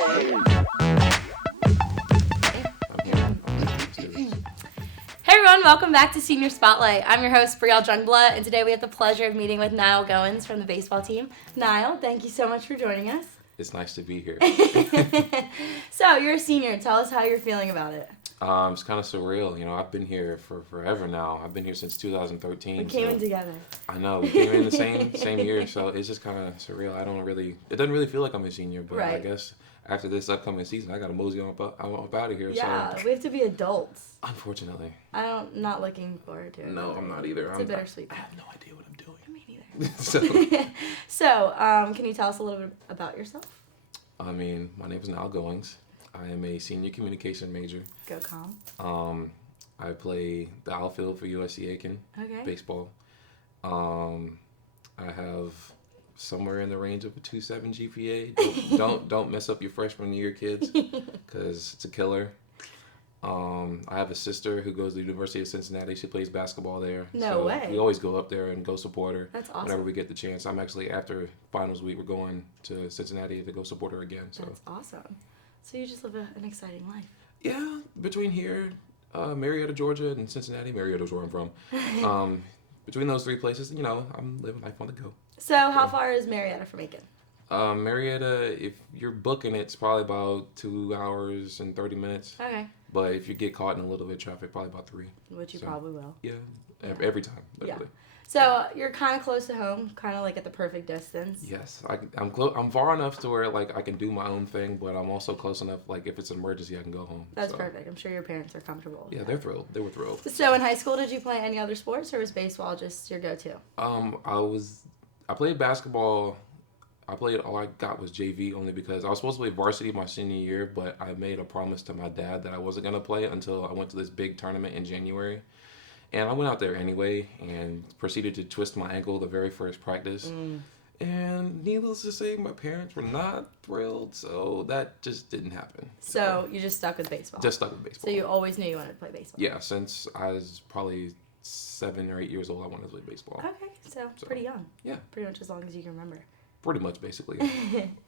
Hey everyone, welcome back to Senior Spotlight. I'm your host, Brielle Jungblood, and today we have the pleasure of meeting with Nile Goings from the baseball team. Nile, thank you so much for joining us. It's nice to be here. So, you're a senior. Tell us how you're feeling about it. It's kind of surreal. You know, I've been here for forever now. I've been here since 2013. We came in together. I know. We came in the same year, so it's just kind of surreal. It doesn't really feel like I'm a senior, but right. I guess after this upcoming season, I got to mosey on up out of here. Yeah, so. We have to be adults. Unfortunately. I'm not looking forward to it. No, I'm not either. It's a bittersweet. I have no idea what I'm doing. Me neither. So, can you tell us a little bit about yourself? I mean, my name is Nile Goings. I am a senior communication major. Go Calm. I play the outfield for USC Aiken. Okay. Baseball. I have somewhere in the range of a 2.7 GPA. Don't mess up your freshman year, kids, because it's a killer. I have a sister who goes to the University of Cincinnati. She plays basketball there. No way. We always go up there and go support her. That's awesome. Whenever we get the chance. I'm actually, after finals week, we're going to Cincinnati to go support her again. So. That's awesome. So you just live an exciting life. Yeah, between here, Marietta, Georgia, and Cincinnati. Marietta's where I'm from. Between those three places, you know, I'm living life on the go. So how far is Marietta from Aiken? Marietta, if you're booking it, it's probably about 2 hours and 30 minutes. Okay. But if you get caught in a little bit of traffic, probably about 3. Which you probably will. Yeah, every time, literally. Yeah. So you're kind of close to home, kind of like at the perfect distance. Yes, I'm far enough to where like I can do my own thing, but I'm also close enough. Like if it's an emergency, I can go home. That's perfect. I'm sure your parents are comfortable. Yeah, they're thrilled. They were thrilled. So in high school, did you play any other sports, or was baseball just your go-to? I played basketball. All I got was JV only because I was supposed to play varsity my senior year, but I made a promise to my dad that I wasn't gonna play until I went to this big tournament in January. And I went out there anyway and proceeded to twist my ankle the very first practice. And needless to say, my parents were not thrilled, so that just didn't happen. So you just stuck with baseball? Just stuck with baseball. So you always knew you wanted to play baseball? Yeah, since I was probably 7 or 8 years old, I wanted to play baseball. Okay, so pretty young. Yeah. Pretty much as long as you can remember. Pretty much, basically,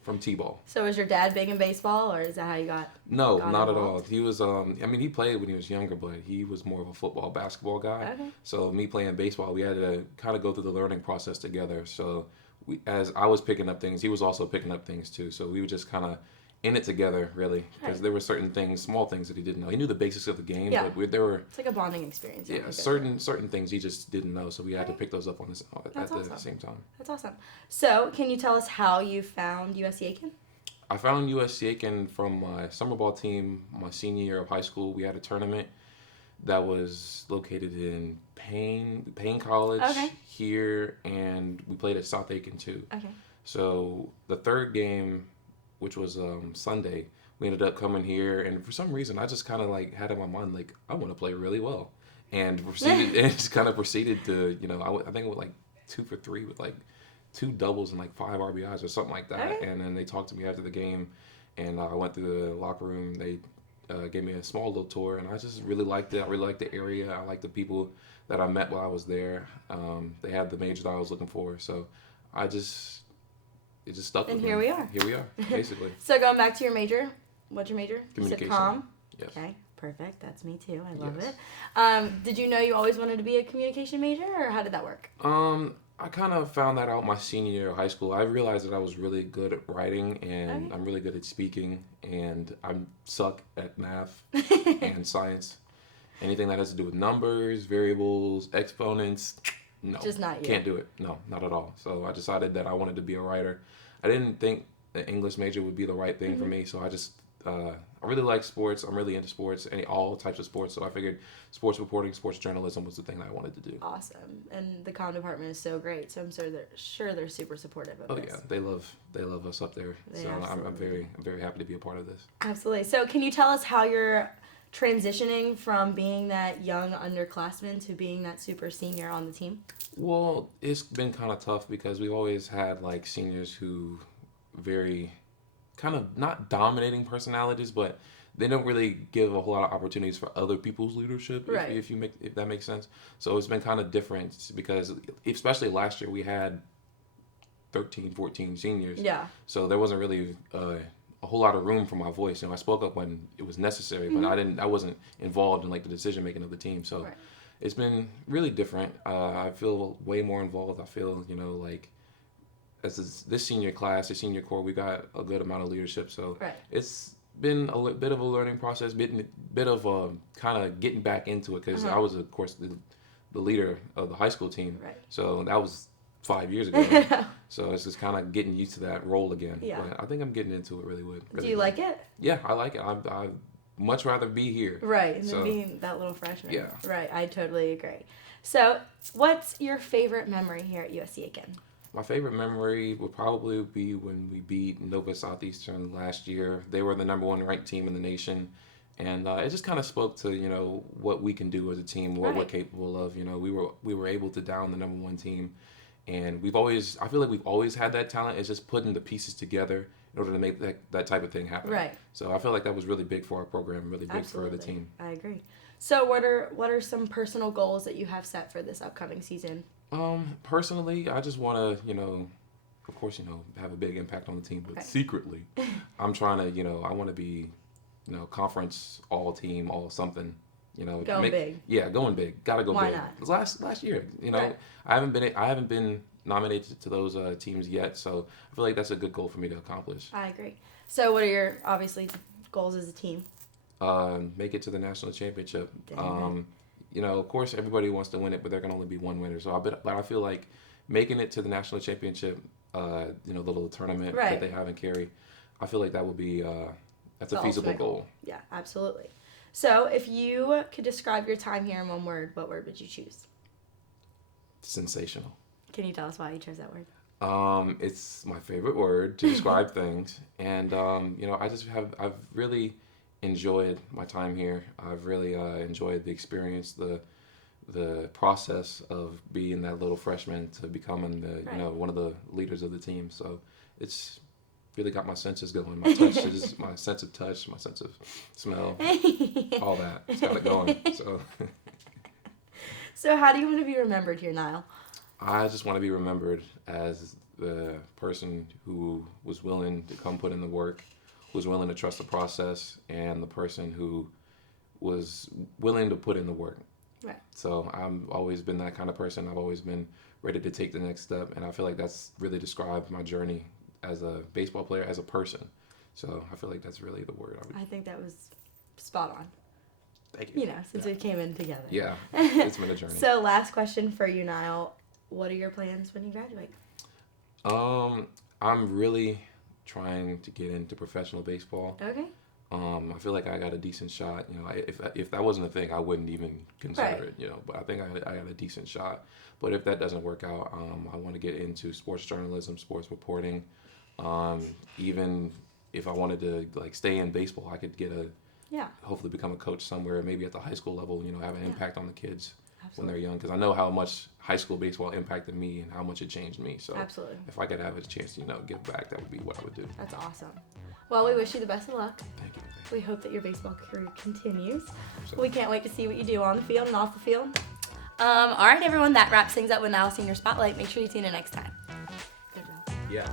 from T-ball. So was your dad big in baseball, or is that how you got? No, not at all. He was. He played when he was younger, but he was more of a football, basketball guy. Okay. So me playing baseball, we had to kind of go through the learning process together. So as I was picking up things, he was also picking up things too. So we were just kind of in it together, really, because there were certain things, small things that he didn't know. He knew the basics of the game, but there were. It's like a bonding experience. Yeah, certain things he just didn't know, so we had to pick those up at the same time. That's awesome. So, can you tell us how you found USC Aiken? I found USC Aiken from my summer ball team my senior year of high school. We had a tournament that was located in Payne College here, and we played at South Aiken too. Okay. So the third game, which was Sunday, we ended up coming here, and for some reason I just kind of like had in my mind like I want to play really well, and proceeded to I think with like 2 for 3 with like 2 doubles and like 5 RBIs or something like that. Okay. And then they talked to me after the game, and I went through the locker room. They gave me a small little tour, and I just really liked it. I really liked the area. I liked the people that I met while I was there. They had the major that I was looking for, so it just stuck with me. And here we are, basically. So going back to your major, what's your major? Communication. You said comm? Yes. Okay, perfect. That's me too. I love it. Did you know you always wanted to be a communication major, or how did that work? I kind of found that out my senior year of high school. I realized that I was really good at writing, and I'm really good at speaking, and I suck at math and science. Anything that has to do with numbers, variables, exponents, no. Just not you. Can't do it. No, not at all. So I decided that I wanted to be a writer. I didn't think the English major would be the right thing for me, so I really like sports. I'm really into sports, all types of sports. So I figured sports reporting, sports journalism was the thing that I wanted to do. Awesome, and the comm department is so great. So I'm sure they're super supportive of this. Oh yeah, they love us up there. So I'm very happy to be a part of this. Absolutely. So can you tell us how you're transitioning from being that young underclassman to being that super senior on the team? Well, it's been kind of tough because we've always had like seniors who very kind of not dominating personalities, but they don't really give a whole lot of opportunities for other people's leadership, right. if that makes sense. So it's been kind of different because especially last year we had 13, 14 seniors. Yeah. So there wasn't really a whole lot of room for my voice. I spoke up when it was necessary, but I wasn't involved in like the decision making of the team. So it's been really different. I feel way more involved. I feel, like as this senior class, the senior core, we got a good amount of leadership. So it's been a bit of a learning process, bit of kind of getting back into it, because I was, of course, the leader of the high school team. So that was 5 years ago. So it's just kind of getting used to that role again. But I think I'm getting into it really good. Do you like it? Yeah, I like it. I'd much rather be here. Than being that little freshman. I totally agree. So what's your favorite memory here at USC Aiken? My favorite memory would probably be when we beat Nova Southeastern last year. They were the number 1 ranked team in the nation. And it just kind of spoke to, what we can do as a team, what we're capable of. We were able to down the number 1 team. And I feel like we've always had that talent. It's just putting the pieces together in order to make that type of thing happen. So I feel like that was really big for our program, really big for the team. I agree. So what are some personal goals that you have set for this upcoming season? Personally, I just want to, of course, have a big impact on the team. But secretly, I'm trying to, I want to be, conference all team, all something. Going big. Yeah, going big. Gotta go Why big. not? Last year, I haven't been nominated to those teams yet, so I feel like that's a good goal for me to accomplish. I agree. So what are your obviously goals as a team? Make it to the national championship. Of course everybody wants to win it, but there can only be one winner. So but I feel like making it to the national championship, the little tournament that they have in Cary, I feel like that would be that's a feasible goal. Yeah, absolutely. So if you could describe your time here in one word, what word would you choose? Sensational. Can you tell us why you chose that word? It's my favorite word to describe things, and I've really enjoyed my time here. I've really enjoyed the experience, the process of being that little freshman to becoming the one of the leaders of the team. So it's really got my senses going. My touches, my sense of touch, my sense of smell, all that. It's got it going. So how do you want to be remembered here, Nile? I just want to be remembered as the person who was willing to come put in the work, who was willing to trust the process, and the person who was willing to put in the work. So I've always been that kind of person. I've always been ready to take the next step, and I feel like that's really described my journey as a baseball player, as a person. So I feel like that's really the word I think that was spot on. Thank you. Since we came in together. Yeah, it's been a journey. So last question for you, Nile. What are your plans when you graduate? I'm really trying to get into professional baseball. Okay. I feel like I got a decent shot. If that wasn't a thing, I wouldn't even consider it. But I think I got a decent shot. But if that doesn't work out, I want to get into sports journalism, sports reporting. Even if I wanted to stay in baseball, I could hopefully become a coach somewhere, maybe at the high school level. Have an impact on the kids when they're young, because I know how much high school baseball impacted me and how much it changed me. So if I could have a chance to give back, that would be what I would do. That's awesome. Well, we wish you the best of luck. Thank you. We hope that your baseball career continues. We can't wait to see what you do on the field and off the field. All right, everyone, that wraps things up with Nile Senior Spotlight. Make sure you tune in next time. Good job. Yeah.